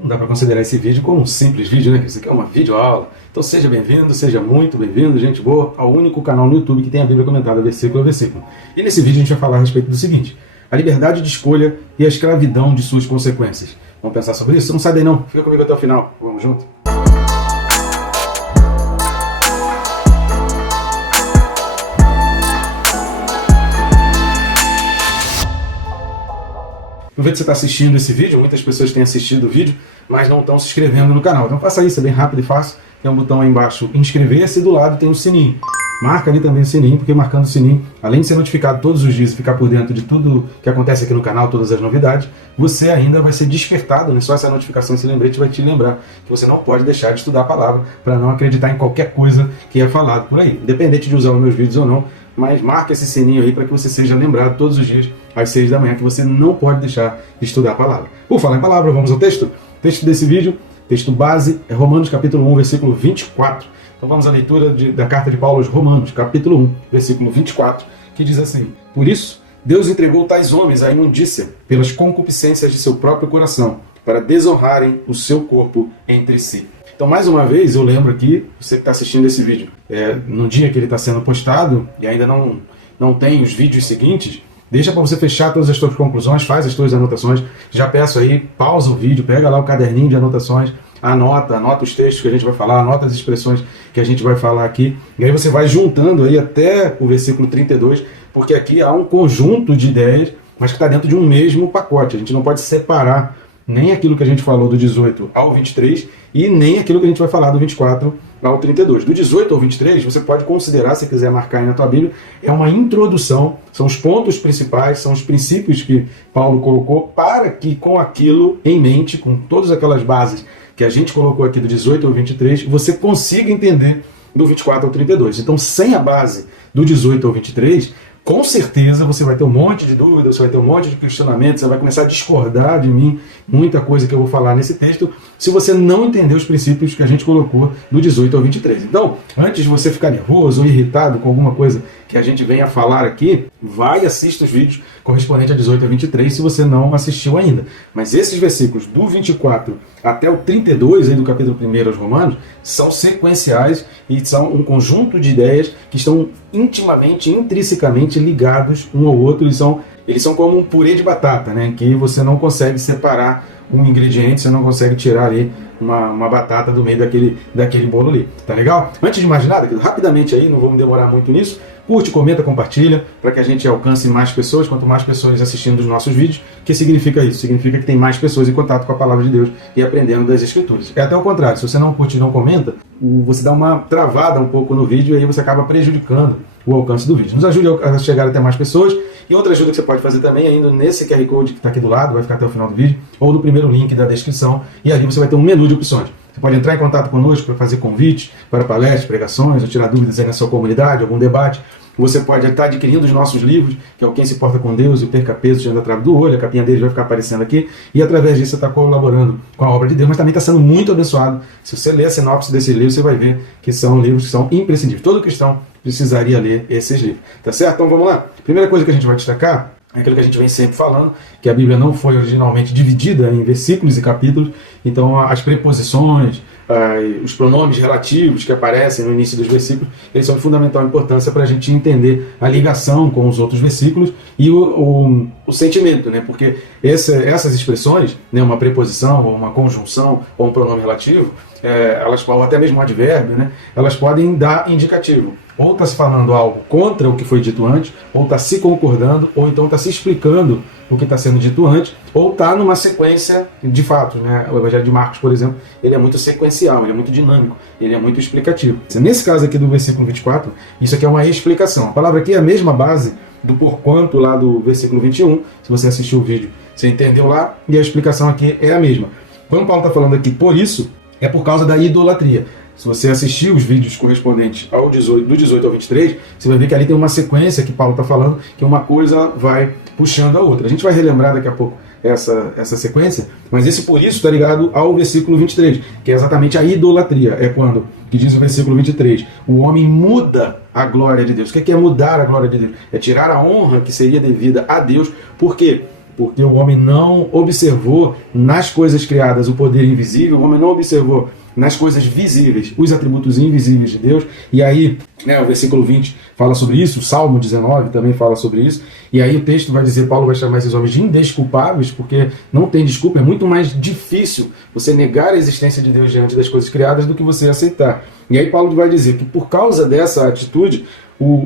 Não dá para considerar esse vídeo como um simples vídeo, né? Isso aqui é uma videoaula. Então seja bem-vindo, seja muito bem-vindo, gente boa, ao único canal no YouTube que tem a Bíblia comentada versículo a versículo. E nesse vídeo a gente vai falar a respeito do seguinte: a liberdade de escolha e a escravidão de suas consequências. Vamos pensar sobre isso? Não sai daí não, fica comigo até o final. Vamos junto? No vídeo que você está assistindo esse vídeo, muitas pessoas têm assistido o vídeo, mas não estão se inscrevendo no canal. Então faça isso, é bem rápido e fácil. Tem um botão aí embaixo, inscrever-se, e do lado tem o sininho. Marca ali também o sininho, porque marcando o sininho, além de ser notificado todos os dias e ficar por dentro de tudo que acontece aqui no canal, todas as novidades, você ainda vai ser despertado, né? Só essa notificação, esse lembrete vai te lembrar que você não pode deixar de estudar a palavra para não acreditar em qualquer coisa que é falado por aí. Independente de usar os meus vídeos ou não, mas marca esse sininho aí para que você seja lembrado todos os dias, às 6 da manhã, que você não pode deixar de estudar a palavra. Por falar em palavra, vamos ao texto? O texto desse vídeo, texto base, é Romanos capítulo 1, versículo 24. Então vamos à leitura da carta de Paulo aos Romanos, capítulo 1, versículo 24, que diz assim: Por isso, Deus entregou tais homens à imundícia, pelas concupiscências de seu próprio coração, para desonrarem o seu corpo entre si. Então, mais uma vez, eu lembro aqui, você que está assistindo esse vídeo, no dia que ele está sendo postado, e ainda não tem os vídeos seguintes, deixa para você fechar todas as suas conclusões, faz as suas anotações. Já peço aí, pausa o vídeo, pega lá o caderninho de anotações, anota os textos que a gente vai falar, anota as expressões que a gente vai falar aqui, e aí você vai juntando aí até o versículo 32, porque aqui há um conjunto de ideias, mas que está dentro de um mesmo pacote. A gente não pode separar nem aquilo que a gente falou do 18 ao 23 e nem aquilo que a gente vai falar do 24 ao 32. Do 18 ao 23, você pode considerar, se quiser marcar aí na tua Bíblia, é uma introdução, são os pontos principais, são os princípios que Paulo colocou para que, com aquilo em mente, com todas aquelas bases que a gente colocou aqui do 18 ao 23, você consiga entender do 24 ao 32. Então, sem a base do 18 ao 23, com certeza você vai ter um monte de dúvidas, você vai ter um monte de questionamentos, você vai começar a discordar de mim, muita coisa que eu vou falar nesse texto, se você não entender os princípios que a gente colocou do 18 ao 23. Então, antes de você ficar nervoso ou irritado com alguma coisa que a gente venha falar aqui, vai e assista os vídeos correspondentes a 18 a 23 se você não assistiu ainda. Mas esses versículos do 24 até o 32 aí do capítulo 1 aos Romanos são sequenciais e são um conjunto de ideias que estão intimamente, intrinsecamente ligados um ao outro, e eles são como um purê de batata, né? Que você não consegue separar um ingrediente, você não consegue tirar ali uma batata do meio daquele bolo ali, tá legal? Antes de mais nada, rapidamente aí, não vamos demorar muito nisso, curte, comenta, compartilha, para que a gente alcance mais pessoas. Quanto mais pessoas assistindo os nossos vídeos, o que significa isso? Significa que tem mais pessoas em contato com a palavra de Deus e aprendendo das Escrituras. É até o contrário, se você não curte e não comenta, você dá uma travada um pouco no vídeo e aí você acaba prejudicando o alcance do vídeo. Nos ajude a chegar até mais pessoas. E outra ajuda que você pode fazer também é indo nesse QR Code que está aqui do lado, vai ficar até o final do vídeo, ou no primeiro link da descrição, e ali você vai ter um menu de opções. Você pode entrar em contato conosco para fazer convite para palestras, pregações, ou tirar dúvidas aí na sua comunidade, algum debate. Você pode estar adquirindo os nossos livros, que é o Quem se Importa com Deus e o Perca Peso Tirando a Trave do Olho. A capinha deles vai ficar aparecendo aqui, e através disso você está colaborando com a obra de Deus, mas também está sendo muito abençoado. Se você ler a sinopse desses livros, você vai ver que são livros que são imprescindíveis. Todo cristão precisaria ler esses livros, tá certo? Então vamos lá. Primeira coisa que a gente vai destacar é aquilo que a gente vem sempre falando, que a Bíblia não foi originalmente dividida em versículos e capítulos, então as preposições, os pronomes relativos que aparecem no início dos versículos, eles são de fundamental importância para a gente entender a ligação com os outros versículos e o sentimento, né? Porque essas expressões, né, uma preposição, ou uma conjunção, ou um pronome relativo, ou até mesmo um advérbio, né, elas podem dar indicativo. Ou está se falando algo contra o que foi dito antes, ou está se concordando, ou então está se explicando o que está sendo dito antes, ou está numa sequência de fatos, né? O Evangelho de Marcos, por exemplo, ele é muito sequencial, ele é muito dinâmico, ele é muito explicativo. Nesse caso aqui do versículo 24, isso aqui é uma explicação. A palavra aqui é a mesma base do porquanto lá do versículo 21, se você assistiu o vídeo, você entendeu lá, e a explicação aqui é a mesma. Quando Paulo está falando aqui por isso, é por causa da idolatria. Se você assistir os vídeos correspondentes do 18 ao 23, você vai ver que ali tem uma sequência que Paulo está falando, que uma coisa vai puxando a outra. A gente vai relembrar daqui a pouco essa sequência, mas esse por isso está ligado ao versículo 23, que é exatamente a idolatria. É quando, que diz o versículo 23, o homem muda a glória de Deus. O que é mudar a glória de Deus? É tirar a honra que seria devida a Deus. Por quê? porque o homem não observou nas coisas criadas o poder invisível, o homem não observou nas coisas visíveis os atributos invisíveis de Deus. E aí, o versículo 20 fala sobre isso, o Salmo 19 também fala sobre isso, e aí o texto vai dizer, Paulo vai chamar esses homens de indesculpáveis, porque não tem desculpa, é muito mais difícil você negar a existência de Deus diante das coisas criadas do que você aceitar. E aí Paulo vai dizer que por causa dessa atitude,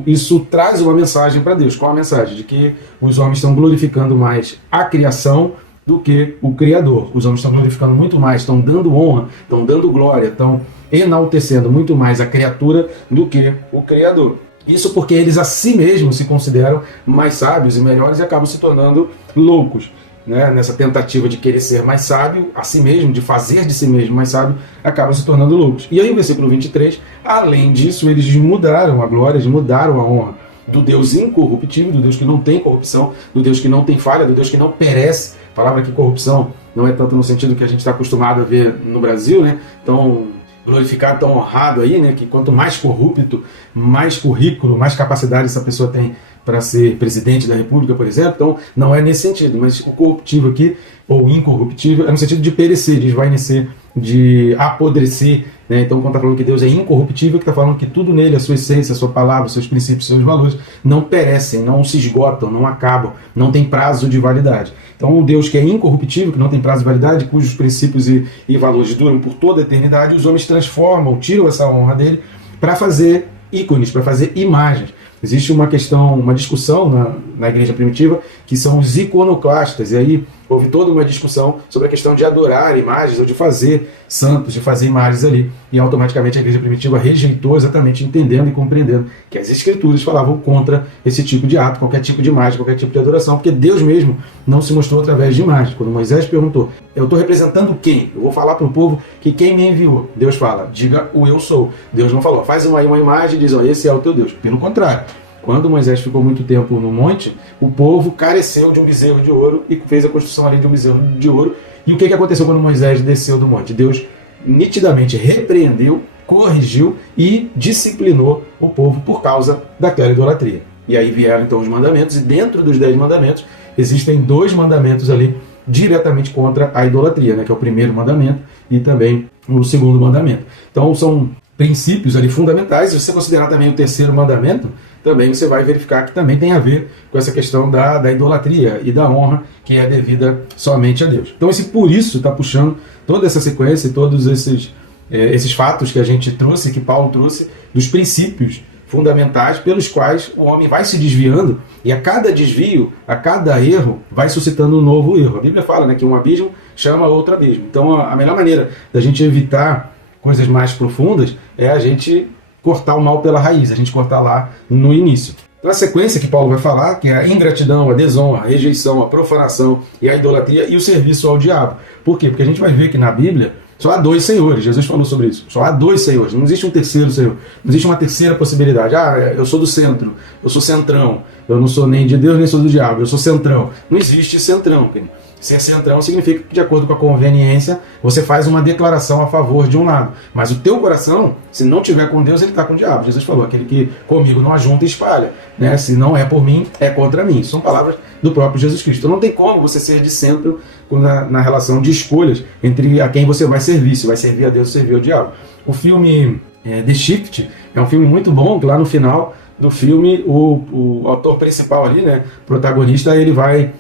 isso traz uma mensagem para Deus. Qual a mensagem? De que os homens estão glorificando mais a criação do que o Criador. Os homens estão glorificando muito mais, estão dando honra, estão dando glória, estão enaltecendo muito mais a criatura do que o Criador. Isso porque eles a si mesmos se consideram mais sábios e melhores e acabam se tornando loucos. Nessa tentativa de querer ser mais sábio a si mesmo, de fazer de si mesmo mais sábio, acabam se tornando loucos. E aí o versículo 23, além disso, eles mudaram a glória, eles mudaram a honra do Deus incorruptível, do Deus que não tem corrupção, do Deus que não tem falha, do Deus que não perece. A palavra aqui corrupção não é tanto no sentido que a gente está acostumado a ver no Brasil, tão glorificado, tão honrado aí, que quanto mais corrupto, mais currículo, mais capacidade essa pessoa tem para ser presidente da República, por exemplo. Então, não é nesse sentido, mas o corruptível aqui, ou incorruptível, é no sentido de perecer, de esvainecer, de apodrecer. Então, quando está falando que Deus é incorruptível, que está falando que tudo nele, a sua essência, a sua palavra, os seus princípios, os seus valores, não perecem, não se esgotam, não acabam, não tem prazo de validade. Então, um Deus que é incorruptível, que não tem prazo de validade, cujos princípios e valores duram por toda a eternidade, os homens transformam, tiram essa honra dele para fazer ícones, para fazer imagens. Existe uma questão, uma discussão na igreja primitiva, que são os iconoclastas, e aí houve toda uma discussão sobre a questão de adorar imagens, ou de fazer santos, de fazer imagens ali, e automaticamente a igreja primitiva rejeitou, exatamente entendendo e compreendendo que as escrituras falavam contra esse tipo de ato, qualquer tipo de imagem, qualquer tipo de adoração, porque Deus mesmo não se mostrou através de imagens. Quando Moisés perguntou, eu estou representando quem? Eu vou falar para o povo que quem me enviou. Deus fala, diga o eu sou. Deus não falou, faz uma imagem e diz, esse é o teu Deus. Pelo contrário, quando Moisés ficou muito tempo no monte, o povo careceu de um bezerro de ouro e fez a construção ali de um bezerro de ouro. E o que aconteceu quando Moisés desceu do monte? Deus nitidamente repreendeu, corrigiu e disciplinou o povo por causa daquela idolatria. E aí vieram então os mandamentos, e dentro dos 10 mandamentos existem 2 mandamentos ali diretamente contra a idolatria, que é o primeiro mandamento e também o segundo mandamento. Então são princípios ali fundamentais. Se você considerar também o terceiro mandamento, também você vai verificar que também tem a ver com essa questão da idolatria e da honra que é devida somente a Deus. Então por isso está puxando toda essa sequência e todos esses fatos que a gente trouxe, que Paulo trouxe, dos princípios fundamentais pelos quais o homem vai se desviando, e a cada desvio, a cada erro, vai suscitando um novo erro. A Bíblia fala que um abismo chama outro abismo. Então a melhor maneira da gente evitar coisas mais profundas é a gente cortar o mal pela raiz, a gente cortar lá no início. Então a sequência que Paulo vai falar, que é a ingratidão, a desonra, a rejeição, a profanação e a idolatria e o serviço ao diabo. Por quê? Porque a gente vai ver que na Bíblia só há 2 senhores, Jesus falou sobre isso, só há 2 senhores, não existe um terceiro senhor, não existe uma terceira possibilidade. Eu sou do centro, eu sou centrão, eu não sou nem de Deus nem sou do diabo, eu sou centrão. Não existe centrão, querido. Ser centrão significa que, de acordo com a conveniência, você faz uma declaração a favor de um lado. Mas o teu coração, se não tiver com Deus, ele está com o diabo. Jesus falou, aquele que comigo não ajunta e espalha. Se não é por mim, é contra mim. São palavras do próprio Jesus Cristo. Então não tem como você ser de centro na relação de escolhas entre a quem você vai servir. Se vai servir a Deus ou servir ao diabo. O filme The Shift é um filme muito bom, que lá no final do filme, o autor principal ali, protagonista, ele vai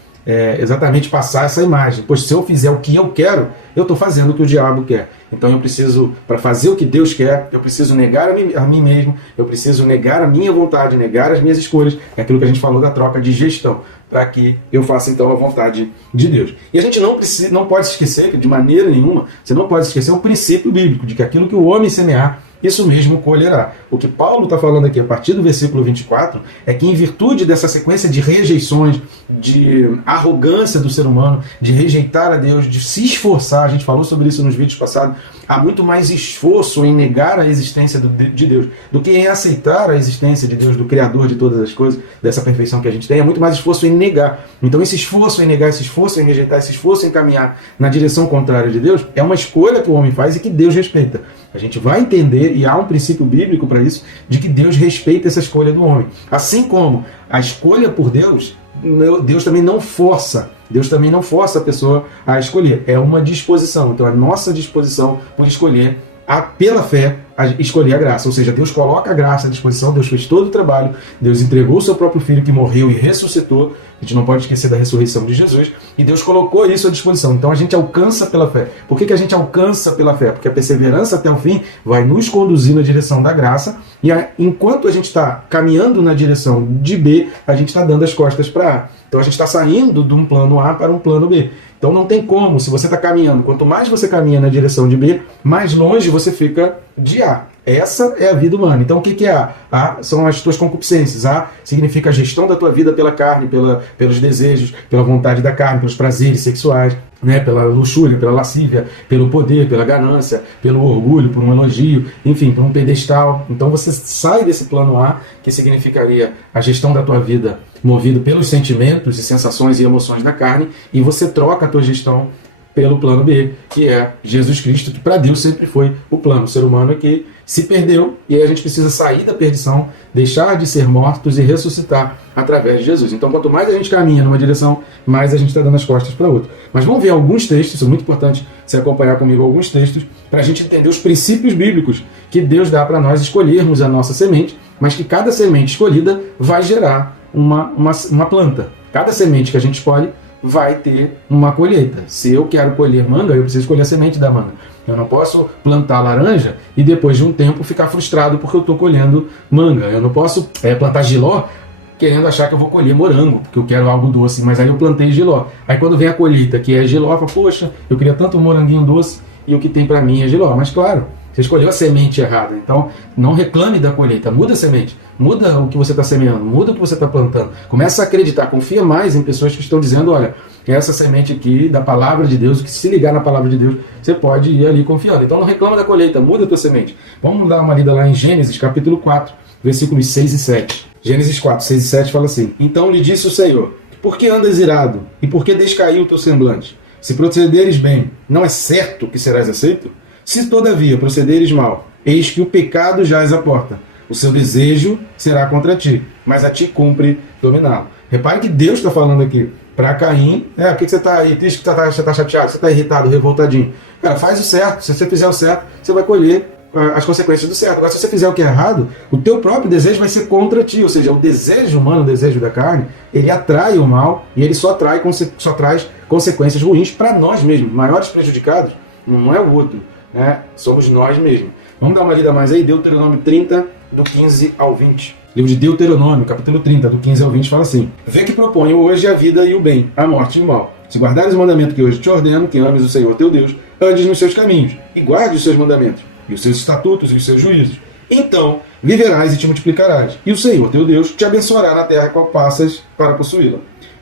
exatamente passar essa imagem. Pois se eu fizer o que eu quero, eu estou fazendo o que o diabo quer. Então eu preciso, para fazer o que Deus quer, eu preciso negar a mim mesmo, eu preciso negar a minha vontade, negar as minhas escolhas. É aquilo que a gente falou da troca de gestão, para que eu faça então a vontade de Deus. E a gente não pode esquecer, de maneira nenhuma, você não pode esquecer o princípio bíblico, de que aquilo que o homem semear, isso mesmo colherá. O que Paulo está falando aqui a partir do versículo 24 é que, em virtude dessa sequência de rejeições, de arrogância do ser humano, de rejeitar a Deus, de se esforçar, a gente falou sobre isso nos vídeos passados, há muito mais esforço em negar a existência de Deus do que em aceitar a existência de Deus, do Criador de todas as coisas, dessa perfeição que a gente tem. É muito mais esforço em negar. Então esse esforço em negar, esse esforço em rejeitar, esse esforço em caminhar na direção contrária de Deus, é uma escolha que o homem faz e que Deus respeita. A gente vai entender, e há um princípio bíblico para isso, de que Deus respeita essa escolha do homem. Assim como a escolha por Deus Deus também não força. Deus também não força a pessoa a escolher. É uma disposição. Então, a nossa disposição por escolher pela fé, escolher a graça. Ou seja, Deus coloca a graça à disposição, Deus fez todo o trabalho, Deus entregou o seu próprio Filho que morreu e ressuscitou. A gente não pode esquecer da ressurreição de Jesus. E Deus colocou isso à disposição. Então a gente alcança pela fé. Por que a gente alcança pela fé? Porque a perseverança até o fim vai nos conduzir na direção da graça. E enquanto a gente está caminhando na direção de B, a gente está dando as costas para A. Então a gente está saindo de um plano A para um plano B. Então não tem como, se você está caminhando, quanto mais você caminha na direção de B, mais longe você fica de A. Essa é a vida humana. Então o que é A? A são as tuas concupiscências. A significa a gestão da tua vida pela carne, pelos desejos, pela vontade da carne, pelos prazeres sexuais, né? Pela luxúria, pela lascívia, pelo poder, pela ganância, pelo orgulho, por um elogio, enfim, por um pedestal. Então você sai desse plano A, que significaria a gestão da tua vida movido pelos sentimentos e sensações e emoções da carne, e você troca a tua gestão pelo plano B, que é Jesus Cristo, que para Deus sempre foi o plano. O ser humano é que se perdeu, e aí a gente precisa sair da perdição, deixar de ser mortos e ressuscitar através de Jesus. Então, quanto mais a gente caminha numa direção, mais a gente está dando as costas para outra. Mas vamos ver alguns textos, isso é muito importante você acompanhar comigo alguns textos, para a gente entender os princípios bíblicos que Deus dá para nós escolhermos a nossa semente, mas que cada semente escolhida vai gerar uma planta. Cada semente que a gente escolhe vai ter uma colheita. Se eu quero colher manga, eu preciso escolher a semente da manga. Eu não posso plantar laranja e depois de um tempo ficar frustrado porque eu estou colhendo manga. Eu não posso plantar jiló querendo achar que eu vou colher morango, porque eu quero algo doce, mas aí eu plantei jiló. Aí quando vem a colheita, que é jiló, eu falo, poxa, eu queria tanto um moranguinho doce e o que tem para mim é jiló. Mas claro, você escolheu a semente errada. Então, não reclame da colheita. Muda a semente. Muda o que você está semeando. Muda o que você está plantando. Começa a acreditar. Confia mais em pessoas que estão dizendo, olha, essa semente aqui da palavra de Deus, que se ligar na palavra de Deus, você pode ir ali confiando. Então, não reclama da colheita. Muda a tua semente. Vamos dar uma lida lá em Gênesis, capítulo 4, versículos 6 e 7. Gênesis 4, 6 e 7 fala assim: Então lhe disse o Senhor, por que andas irado? E por que descaiu o teu semblante? Se procederes bem, não é certo que serás aceito? Se todavia procederes mal, eis que o pecado jaz à porta. O seu desejo será contra ti, mas a ti cumpre dominá-lo. Repare que Deus está falando aqui para Caim. Por que você está aí triste, que você está chateado, você está irritado, revoltadinho? Cara, faz o certo. Se você fizer o certo, você vai colher as consequências do certo. Agora, se você fizer o que é errado, o teu próprio desejo vai ser contra ti. Ou seja, o desejo humano, o desejo da carne, ele atrai o mal e ele só traz consequências ruins para nós mesmos. Maiores prejudicados não é o outro, né? Somos nós mesmos. Vamos dar uma lida mais aí, Deuteronômio 30, do 15 ao 20. Livro de Deuteronômio, capítulo 30, do 15 ao 20, fala assim: Vê que proponho hoje a vida e o bem, a morte e o mal. Se guardares o mandamento que hoje te ordeno, que ames o Senhor teu Deus, andes nos seus caminhos, e guarde os seus mandamentos, e os seus estatutos e os seus juízos. Então viverás e te multiplicarás, e o Senhor teu Deus te abençoará na terra qual passas para possuí-la.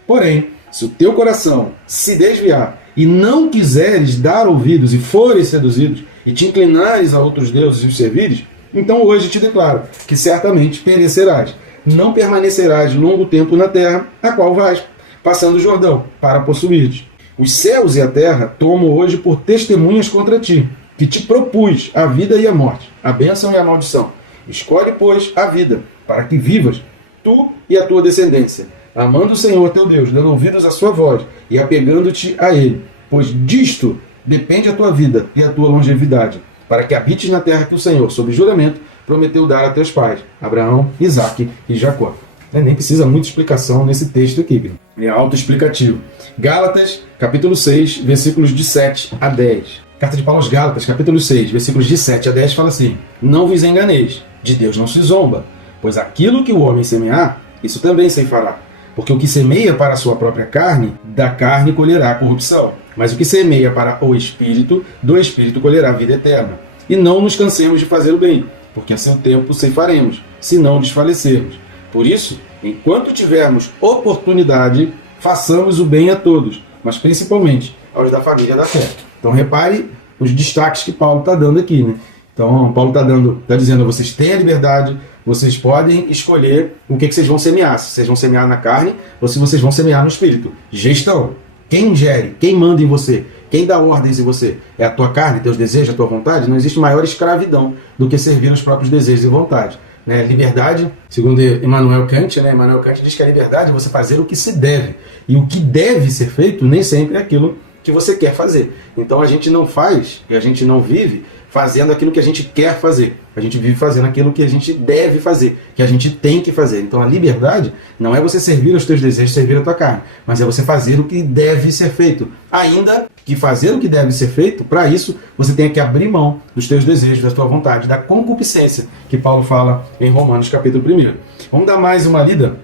Porém, se o teu coração se desviar, e não quiseres dar ouvidos e fores seduzidos, e te inclinares a outros deuses e os servires, então hoje te declaro que certamente perecerás. Não permanecerás longo tempo na terra, a qual vais, passando o Jordão, para possuires. Os céus e a terra tomo hoje por testemunhas contra ti, que te propus a vida e a morte, a bênção e a maldição. Escolhe, pois, a vida, para que vivas, tu e a tua descendência, amando o Senhor teu Deus, dando ouvidos à sua voz e apegando-te a Ele, pois disto depende a tua vida e a tua longevidade, para que habites na terra que o Senhor, sob juramento, prometeu dar a teus pais, Abraão, Isaque e Jacó. Nem precisa muita explicação nesse texto aqui, é autoexplicativo. Gálatas, capítulo 6, versículos de 7 a 10. Carta de Paulo aos Gálatas, capítulo 6, versículos de 7 a 10, fala assim: Não vos enganeis, de Deus não se zomba, pois aquilo que o homem semear, isso também ceifará. Porque o que semeia para a sua própria carne, da carne colherá a corrupção. Mas o que semeia para o Espírito, do Espírito colherá a vida eterna. E não nos cansemos de fazer o bem, porque a seu tempo ceifaremos, se não desfalecermos. Por isso, enquanto tivermos oportunidade, façamos o bem a todos, mas principalmente aos da família da fé. Então repare os destaques que Paulo está dando aqui, né? Então Paulo está dizendo: vocês têm a liberdade, vocês podem escolher o que vocês vão semear. Se vocês vão semear na carne ou se vocês vão semear no espírito. Gestão. Quem gere? Quem manda em você? Quem dá ordens em você? É a tua carne, teus desejos, a tua vontade? Não existe maior escravidão do que servir os próprios desejos e vontades. né? Liberdade, segundo Immanuel Kant, né? Immanuel Kant diz que a liberdade é você fazer o que se deve. E o que deve ser feito nem sempre é aquilo que você quer fazer. Então a gente não faz e a gente não vive fazendo aquilo que a gente quer fazer. A gente vive fazendo aquilo que a gente deve fazer, que a gente tem que fazer. Então a liberdade não é você servir aos teus desejos, servir a tua carne, mas é você fazer o que deve ser feito. Ainda que fazer o que deve ser feito, para isso você tem que abrir mão dos teus desejos, da tua vontade, da concupiscência, que Paulo fala em Romanos capítulo 1. Vamos dar mais uma lida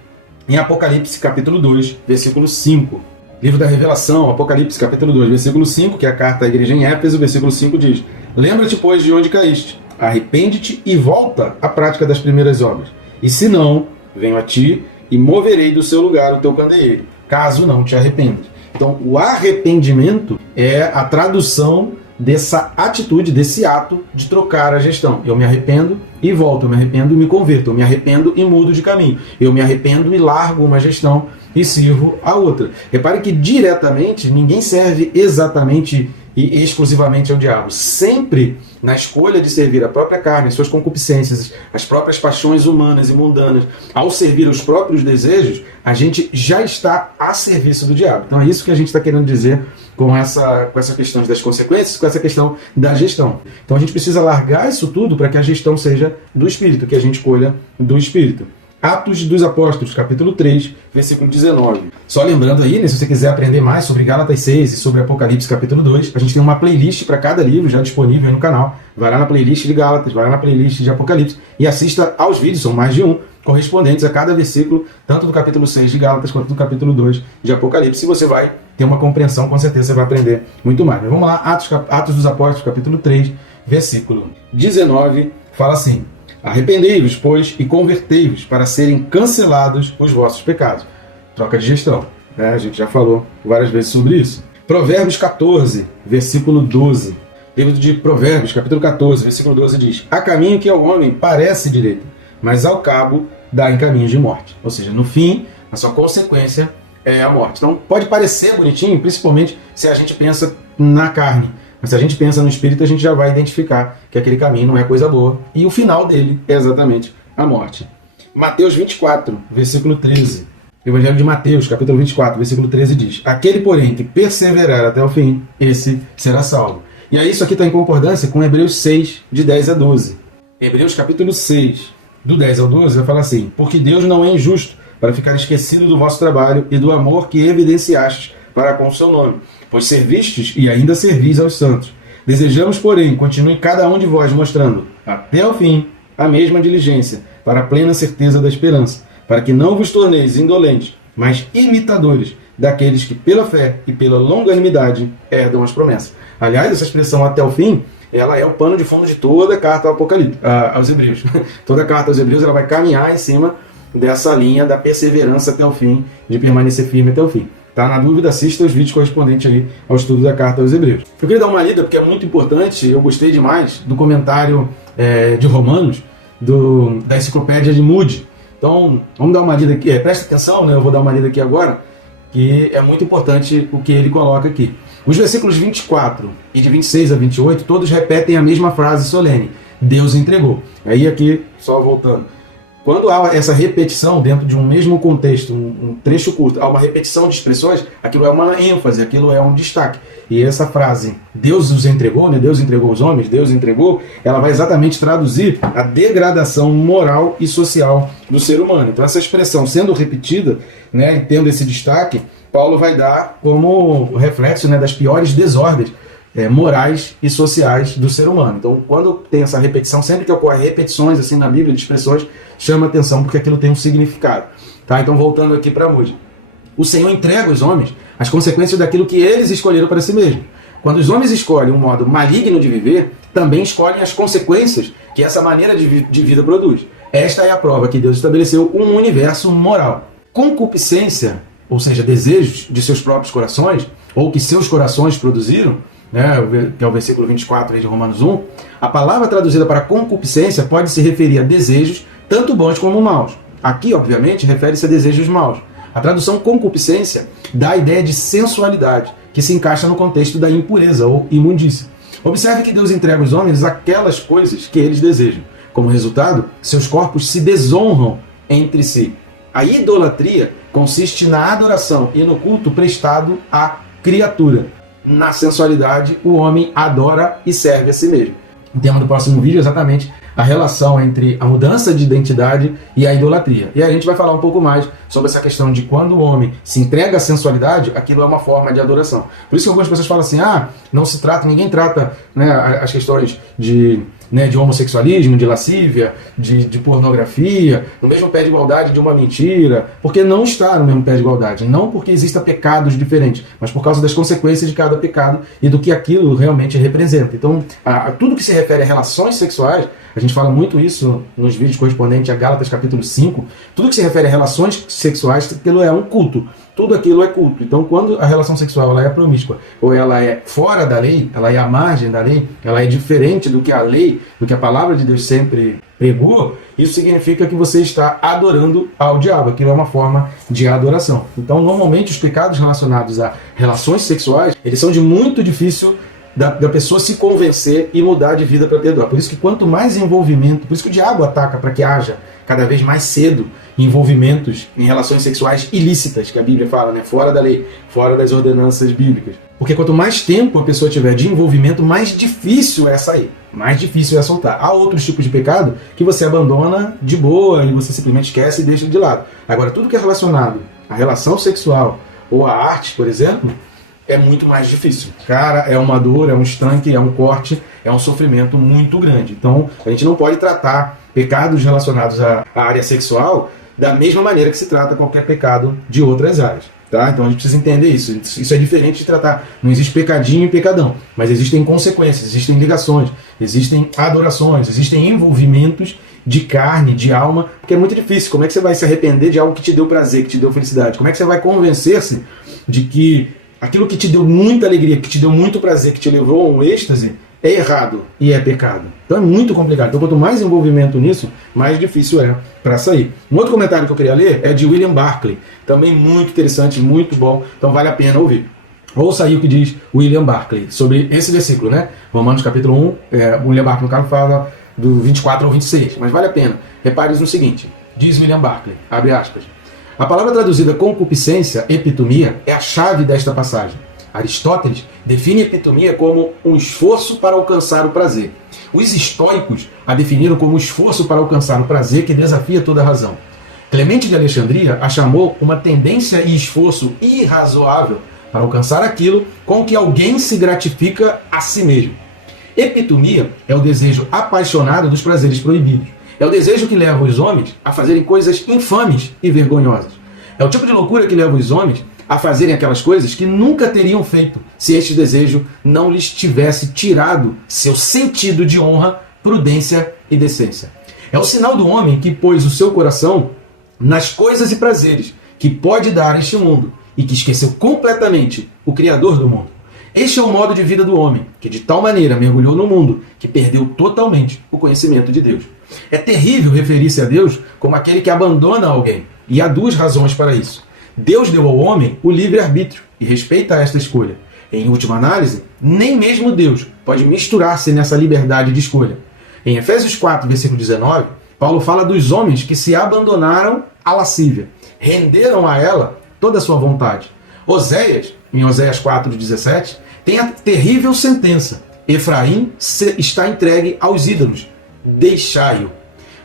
em Apocalipse capítulo 2, versículo 5. Livro da Revelação, Apocalipse capítulo 2, versículo 5, que é a carta à igreja em Éfeso, versículo 5 diz: lembra-te, pois, de onde caíste, arrepende-te e volta à prática das primeiras obras. E se não, venho a ti e moverei do seu lugar o teu candeeiro, caso não te arrependas. Então, o arrependimento é a tradução dessa atitude, desse ato de trocar a gestão. Eu me arrependo e volto, eu me arrependo e me converto, eu me arrependo e mudo de caminho, eu me arrependo e largo uma gestão e sirvo a outra. Repare que diretamente ninguém serve exatamente e exclusivamente ao diabo. Sempre na escolha de servir a própria carne, suas concupiscências, as próprias paixões humanas e mundanas, ao servir os próprios desejos, a gente já está a serviço do diabo. Então é isso que a gente está querendo dizer com essa questão das consequências, com essa questão da gestão. Então a gente precisa largar isso tudo para que a gestão seja do Espírito, que a gente escolha do Espírito. Atos dos Apóstolos, capítulo 3, versículo 19. Só lembrando aí, né, se você quiser aprender mais sobre Gálatas 6 e sobre Apocalipse, capítulo 2, a gente tem uma playlist para cada livro já disponível aí no canal. Vai lá na playlist de Gálatas, vai lá na playlist de Apocalipse e assista aos vídeos, são mais de um, correspondentes a cada versículo, tanto do capítulo 6 de Gálatas quanto do capítulo 2 de Apocalipse. E você vai ter uma compreensão, com certeza você vai aprender muito mais. Mas vamos lá, Atos dos Apóstolos, capítulo 3, versículo 19, fala assim: arrependei-vos, pois, e convertei-vos para serem cancelados os vossos pecados. Troca de gestão, né? A gente já falou várias vezes sobre isso. Provérbios 14, versículo 12. Livro de Provérbios, capítulo 14, versículo 12 diz: há caminho que ao homem parece direito, mas ao cabo dá em caminhos de morte. Ou seja, no fim, a sua consequência é a morte. Então pode parecer bonitinho, principalmente se a gente pensa na carne. Mas se a gente pensa no Espírito, a gente já vai identificar que aquele caminho não é coisa boa. E o final dele é exatamente a morte. Mateus 24, versículo 13. Evangelho de Mateus, capítulo 24, versículo 13 diz: aquele, porém, que perseverar até o fim, esse será salvo. E aí isso aqui está em concordância com Hebreus 6, de 10 a 12. Hebreus capítulo 6, do 10 ao 12, vai falar assim: porque Deus não é injusto para ficar esquecido do vosso trabalho e do amor que evidenciastes para com o seu nome, pois servistes e ainda servis aos santos. Desejamos, porém, continue cada um de vós mostrando, até o fim, a mesma diligência, para a plena certeza da esperança, para que não vos torneis indolentes, mas imitadores daqueles que pela fé e pela longanimidade herdam as promessas. Aliás, essa expressão até o fim, ela é o pano de fundo de toda a carta ao Apocalipse, aos Hebreus. Toda a carta aos Hebreus ela vai caminhar em cima dessa linha da perseverança até o fim, de permanecer firme até o fim. Tá? Na dúvida, assista os vídeos correspondentes aí ao estudo da carta aos Hebreus. Eu queria dar uma lida porque é muito importante, eu gostei demais do comentário de Romanos, da enciclopédia de Moody. Então, vamos dar uma lida aqui, presta atenção, né? Eu vou dar uma lida aqui agora, que é muito importante o que ele coloca aqui. Os versículos 24 e de 26 a 28, todos repetem a mesma frase solene: Deus entregou. Aí aqui, só voltando. Quando há essa repetição dentro de um mesmo contexto, um trecho curto, há uma repetição de expressões, aquilo é uma ênfase, aquilo é um destaque. E essa frase, Deus os entregou, né? Deus entregou os homens, Deus entregou, ela vai exatamente traduzir a degradação moral e social do ser humano. Então essa expressão sendo repetida, né, e tendo esse destaque, Paulo vai dar como reflexo, né, das piores desordens morais e sociais do ser humano. Então, quando tem essa repetição, sempre que ocorre repetições assim na Bíblia de expressões, chama atenção porque aquilo tem um significado. Tá? Então, voltando aqui para Moody. O Senhor entrega aos homens as consequências daquilo que eles escolheram para si mesmos. Quando os homens escolhem um modo maligno de viver, também escolhem as consequências que essa maneira de vida produz. Esta é a prova que Deus estabeleceu um universo moral. Concupiscência, ou seja, desejos de seus próprios corações, ou que seus corações produziram, né, que é o versículo 24 aí de Romanos 1, a palavra traduzida para concupiscência pode se referir a desejos tanto bons como maus. Aqui, obviamente, refere-se a desejos maus. A tradução concupiscência dá a ideia de sensualidade, que se encaixa no contexto da impureza ou imundícia. Observe que Deus entrega aos homens aquelas coisas que eles desejam. como resultado, seus corpos se desonram entre si. A idolatria consiste na adoração e no culto prestado à criatura. Na sensualidade, o homem adora e serve a si mesmo. O tema do próximo vídeo é exatamente a relação entre a mudança de identidade e a idolatria. E aí a gente vai falar um pouco mais sobre essa questão de quando o homem se entrega à sensualidade, aquilo é uma forma de adoração. Por isso que algumas pessoas falam assim, não se trata, ninguém trata, né, as questões de homossexualismo, de lascívia, de pornografia, no mesmo pé de igualdade de uma mentira, porque não está no mesmo pé de igualdade. Não porque existam pecados diferentes, mas por causa das consequências de cada pecado e do que aquilo realmente representa. Então, tudo que se refere a relações sexuais, a gente fala muito isso nos vídeos correspondentes a Gálatas capítulo 5, tudo que se refere a relações sexuais, aquilo é um culto. Tudo aquilo é culto. Então, quando a relação sexual ela é promíscua, ou ela é fora da lei, ela é à margem da lei, ela é diferente do que a lei, do que a palavra de Deus sempre pregou, isso significa que você está adorando ao diabo. Aquilo é uma forma de adoração. Então, normalmente, os pecados relacionados a relações sexuais, eles são de muito difícil da pessoa se convencer e mudar de vida para perdoar. Por isso que quanto mais envolvimento, por isso que o diabo ataca para que haja cada vez mais cedo envolvimentos em relações sexuais ilícitas, que a Bíblia fala, né? Fora da lei, fora das ordenanças bíblicas. Porque quanto mais tempo a pessoa tiver de envolvimento, mais difícil é sair, mais difícil é soltar. Há outros tipos de pecado que você abandona de boa e você simplesmente esquece e deixa de lado. Agora, tudo que é relacionado à relação sexual ou à arte, por exemplo, é muito mais difícil. Cara, é uma dor, é um estanque, é um corte, é um sofrimento muito grande. Então, a gente não pode tratar pecados relacionados à área sexual da mesma maneira que se trata qualquer pecado de outras áreas. Tá? Então a gente precisa entender isso. Isso é diferente de tratar. Não existe pecadinho e pecadão, mas existem consequências, existem ligações, existem adorações, existem envolvimentos de carne, de alma, porque é muito difícil. Como é que você vai se arrepender de algo que te deu prazer, que te deu felicidade? Como é que você vai convencer-se de que aquilo que te deu muita alegria, que te deu muito prazer, que te levou a um êxtase, é errado e é pecado? Então é muito complicado. Então quanto mais envolvimento nisso, mais difícil é para sair. Um outro comentário que eu queria ler é de William Barclay. Também muito interessante, muito bom. Então vale a pena ouvir. Ouça aí o que diz William Barclay sobre esse versículo, né? Romanos capítulo 1, William Barclay, no caso, fala do 24 ao 26. Mas vale a pena. Repare no seguinte. Diz William Barclay, abre aspas. A palavra traduzida concupiscência, epitomia, é a chave desta passagem. Aristóteles define a epitomia como um esforço para alcançar o prazer. Os estoicos a definiram como um esforço para alcançar o prazer que desafia toda a razão. Clemente de Alexandria a chamou uma tendência e esforço irrazoável para alcançar aquilo com que alguém se gratifica a si mesmo. Epitomia é o desejo apaixonado dos prazeres proibidos. É o desejo que leva os homens a fazerem coisas infames e vergonhosas. É o tipo de loucura que leva os homens a fazerem aquelas coisas que nunca teriam feito se este desejo não lhes tivesse tirado seu sentido de honra, prudência e decência. É o sinal do homem que pôs o seu coração nas coisas e prazeres que pode dar a este mundo e que esqueceu completamente o Criador do mundo. Este é o modo de vida do homem, que de tal maneira mergulhou no mundo que perdeu totalmente o conhecimento de Deus. É terrível referir-se a Deus como aquele que abandona alguém, e há duas razões para isso. Deus deu ao homem o livre-arbítrio e respeita esta escolha. Em última análise, nem mesmo Deus pode misturar-se nessa liberdade de escolha. Em Efésios 4, versículo 19, Paulo fala dos homens que se abandonaram à lascívia, renderam a ela toda a sua vontade. Oséias, em Oséias 4:17, tem a terrível sentença: Efraim está entregue aos ídolos, deixai-o.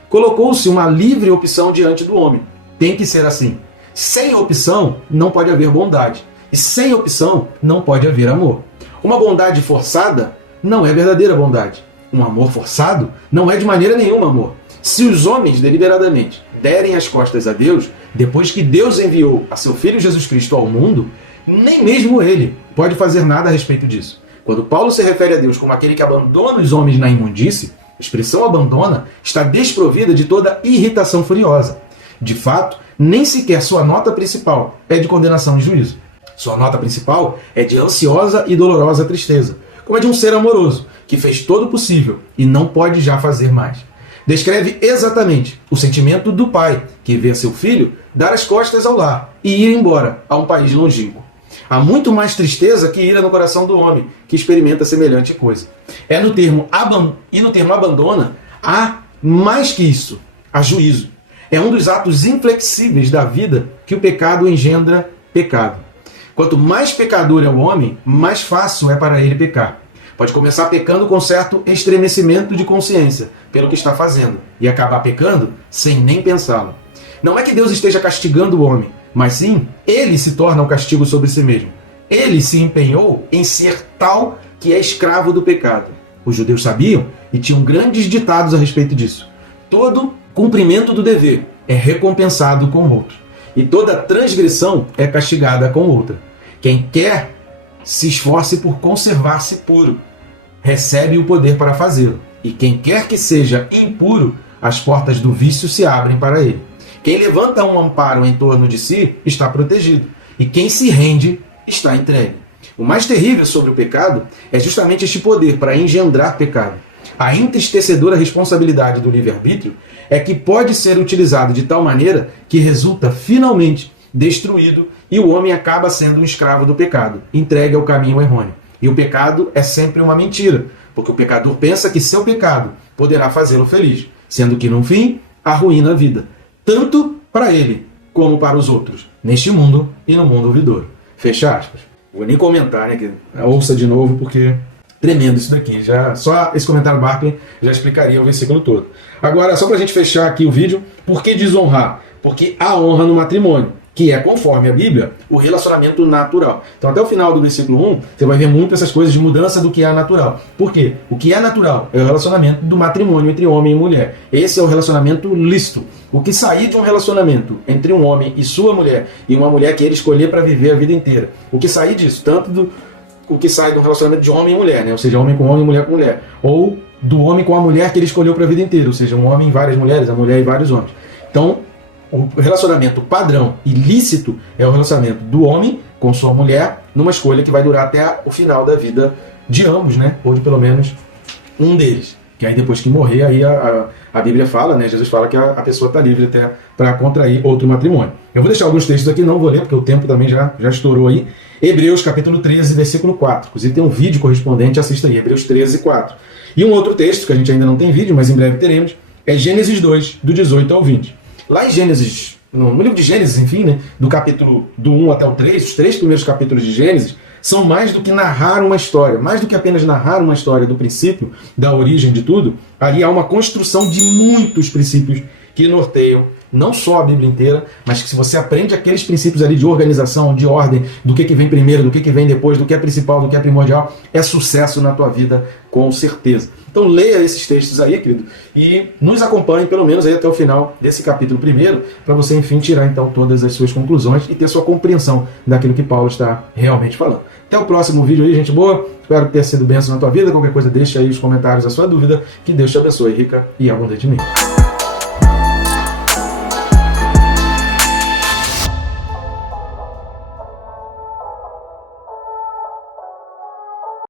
Colocou-se uma livre opção diante do homem. Tem que ser assim. Sem opção não pode haver bondade. E sem opção não pode haver amor. Uma bondade forçada não é verdadeira bondade. Um amor forçado não é de maneira nenhuma amor. Se os homens deliberadamente derem as costas a Deus, depois que Deus enviou a seu Filho Jesus Cristo ao mundo, nem mesmo ele pode fazer nada a respeito disso. Quando Paulo se refere a Deus como aquele que abandona os homens na imundície, a expressão abandona está desprovida de toda irritação furiosa. De fato, nem sequer sua nota principal é de condenação e juízo. Sua nota principal é de ansiosa e dolorosa tristeza, como a de um ser amoroso, que fez todo o possível e não pode já fazer mais. Descreve exatamente o sentimento do pai, que vê seu filho dar as costas ao lar e ir embora a um país longínquo. Há muito mais tristeza que ira no coração do homem, que experimenta semelhante coisa. No termo abandona, há Mais que isso, há juízo. É um dos atos inflexíveis da vida que o pecado engendra pecado. Quanto mais pecador é o homem, mais fácil é para ele pecar. Pode começar pecando com certo estremecimento de consciência pelo que está fazendo e acabar pecando sem nem pensá-lo. Não é que Deus esteja castigando o homem, mas sim, ele se torna o castigo sobre si mesmo. Ele se empenhou em ser tal que é escravo do pecado. Os judeus sabiam e tinham grandes ditados a respeito disso. Todo cumprimento do dever é recompensado com outro. E toda transgressão é castigada com outra. Quem quer se esforce por conservar-se puro, recebe o poder para fazê-lo. E quem quer que seja impuro, as portas do vício se abrem para ele. Quem levanta um amparo em torno de si está protegido. E quem se rende está entregue. O mais terrível sobre o pecado é justamente este poder para engendrar pecado. A entristecedora responsabilidade do livre-arbítrio é que pode ser utilizado de tal maneira que resulta finalmente destruído e o homem acaba sendo um escravo do pecado, entregue ao caminho errôneo. E o pecado é sempre uma mentira, porque o pecador pensa que seu pecado poderá fazê-lo feliz, sendo que no fim arruína a vida, tanto para ele como para os outros, neste mundo e no mundo vindouro. Fecha aspas. Vou nem comentar, né? Que ouça de novo, porque tremendo isso daqui. Só esse comentário Barclay já explicaria o versículo todo. Agora, só para a gente fechar aqui o vídeo, por que desonrar? Porque há honra no matrimônio, que é, conforme a Bíblia, o relacionamento natural. Então, até o final do versículo 1, você vai ver muito essas coisas de mudança do que é natural. Por quê? O que é natural é o relacionamento do matrimônio entre homem e mulher. Esse é o relacionamento lícito. O que sair de um relacionamento entre um homem e sua mulher, e uma mulher que ele escolher para viver a vida inteira, o que sair disso, tanto o que sai do relacionamento de homem e mulher, né? Ou seja, homem com homem, mulher com mulher, ou do homem com a mulher que ele escolheu para a vida inteira, ou seja, um homem e várias mulheres, a mulher e vários homens. Então, o relacionamento padrão ilícito é o relacionamento do homem com sua mulher numa escolha que vai durar até o final da vida de ambos, né? Ou de pelo menos um deles. Que aí depois que morrer, aí a Bíblia fala, né? Jesus fala que a pessoa está livre até para contrair outro matrimônio. Eu vou deixar alguns textos aqui, não vou ler, porque o tempo também já estourou aí. Hebreus capítulo 13, versículo 4. Inclusive tem um vídeo correspondente, assista aí, Hebreus 13, 4. E um outro texto, que a gente ainda não tem vídeo, mas em breve teremos, é Gênesis 2, do 18 ao 20. Lá em Gênesis, no livro de Gênesis, enfim, né, do capítulo do 1 até o 3, os 3 primeiros capítulos de Gênesis, são mais do que narrar uma história, mais do que apenas narrar uma história do princípio, da origem de tudo. Ali há uma construção de muitos princípios que norteiam não só a Bíblia inteira, mas que se você aprende aqueles princípios ali de organização, de ordem, do que vem primeiro, do que vem depois, do que é principal, do que é primordial, é sucesso na tua vida, com certeza. Então leia esses textos aí, querido, e nos acompanhe pelo menos aí até o final desse capítulo primeiro, para você, enfim, tirar então todas as suas conclusões e ter sua compreensão daquilo que Paulo está realmente falando. Até o próximo vídeo aí, gente boa. Espero que tenha sido bênção na tua vida. Qualquer coisa, deixa aí os comentários a sua dúvida. Que Deus te abençoe rica e abundantemente.